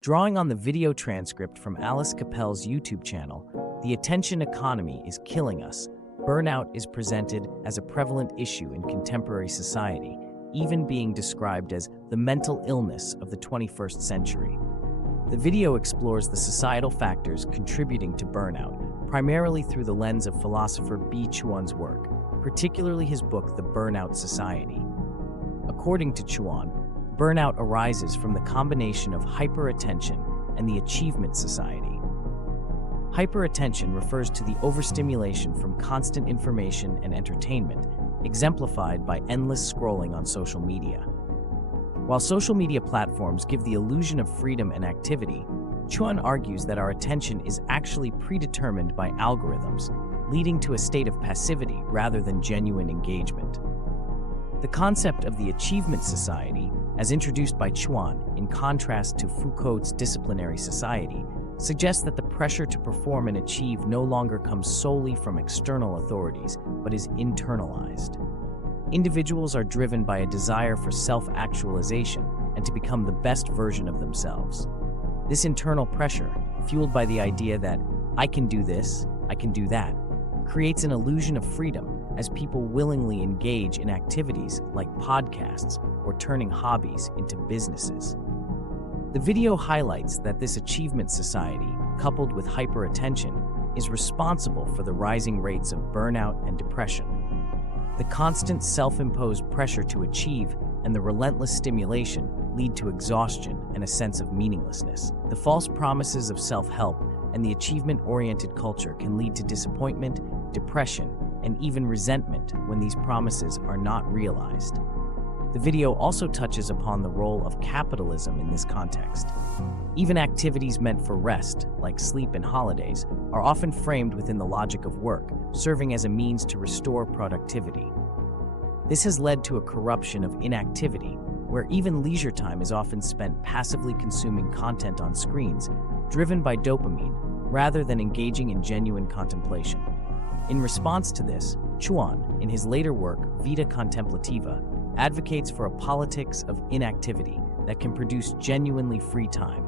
Drawing on the video transcript from Alice Capel's YouTube channel, "The attention economy is killing us." Burnout is presented as a prevalent issue in contemporary society, even being described as the mental illness of the 21st century. The video explores the societal factors contributing to burnout, primarily through the lens of philosopher B. Chuan's work, particularly his book, The Burnout Society. According to Chuan, burnout arises from the combination of hyperattention and the achievement society. Hyperattention refers to the overstimulation from constant information and entertainment, exemplified by endless scrolling on social media. While social media platforms give the illusion of freedom and activity, Chuan argues that our attention is actually predetermined by algorithms, leading to a state of passivity rather than genuine engagement. The concept of the achievement society, as introduced by Chuan in contrast to Foucault's disciplinary society, suggests that the pressure to perform and achieve no longer comes solely from external authorities, but is internalized. Individuals are driven by a desire for self-actualization and to become the best version of themselves. This internal pressure, fueled by the idea that "I can do this, I can do that," creates an illusion of freedom as people willingly engage in activities like podcasts or turning hobbies into businesses. The video highlights that this achievement society, coupled with hyperattention, is responsible for the rising rates of burnout and depression. The constant self-imposed pressure to achieve and the relentless stimulation lead to exhaustion and a sense of meaninglessness. The false promises of self-help and the achievement-oriented culture can lead to disappointment, depression, and even resentment when these promises are not realized. The video also touches upon the role of capitalism in this context. Even activities meant for rest, like sleep and holidays, are often framed within the logic of work, serving as a means to restore productivity. This has led to a corruption of inactivity, where even leisure time is often spent passively consuming content on screens, driven by dopamine, rather than engaging in genuine contemplation. In response to this, Chuan, in his later work, Vita Contemplativa, advocates for a politics of inactivity that can produce genuinely free time.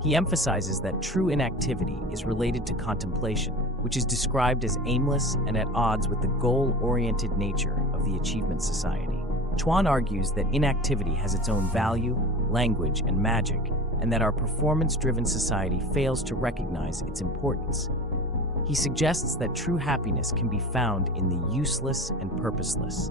He emphasizes that true inactivity is related to contemplation, which is described as aimless and at odds with the goal-oriented nature of the achievement society. Chuan argues that inactivity has its own value, language, and magic, and that our performance-driven society fails to recognize its importance. He suggests that true happiness can be found in the useless and purposeless.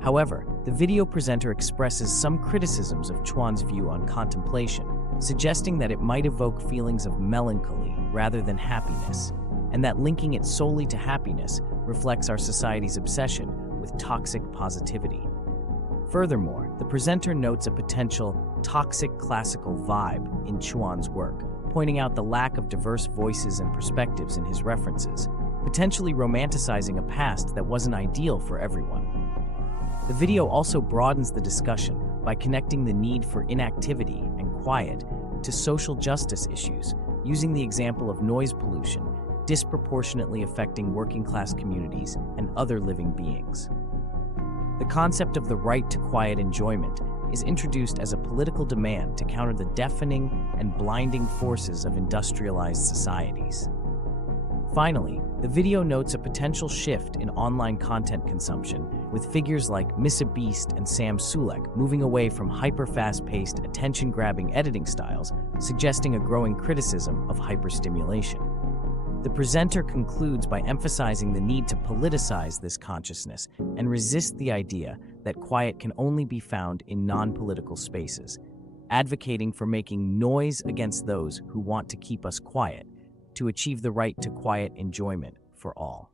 However, the video presenter expresses some criticisms of Chuan's view on contemplation, suggesting that it might evoke feelings of melancholy rather than happiness, and that linking it solely to happiness reflects our society's obsession with toxic positivity. Furthermore, the presenter notes a potential toxic classical vibe in Chuan's work, pointing out the lack of diverse voices and perspectives in his references, potentially romanticizing a past that wasn't ideal for everyone. The video also broadens the discussion by connecting the need for inactivity and quiet to social justice issues, using the example of noise pollution disproportionately affecting working-class communities and other living beings. The concept of the right to quiet enjoyment is introduced as a political demand to counter the deafening and blinding forces of industrialized societies. Finally, the video notes a potential shift in online content consumption, with figures like MrBeast and Sam Sulek moving away from hyper-fast-paced, attention-grabbing editing styles, suggesting a growing criticism of hyperstimulation. The presenter concludes by emphasizing the need to politicize this consciousness and resist the idea that quiet can only be found in non-political spaces, advocating for making noise against those who want to keep us quiet, to achieve the right to quiet enjoyment for all.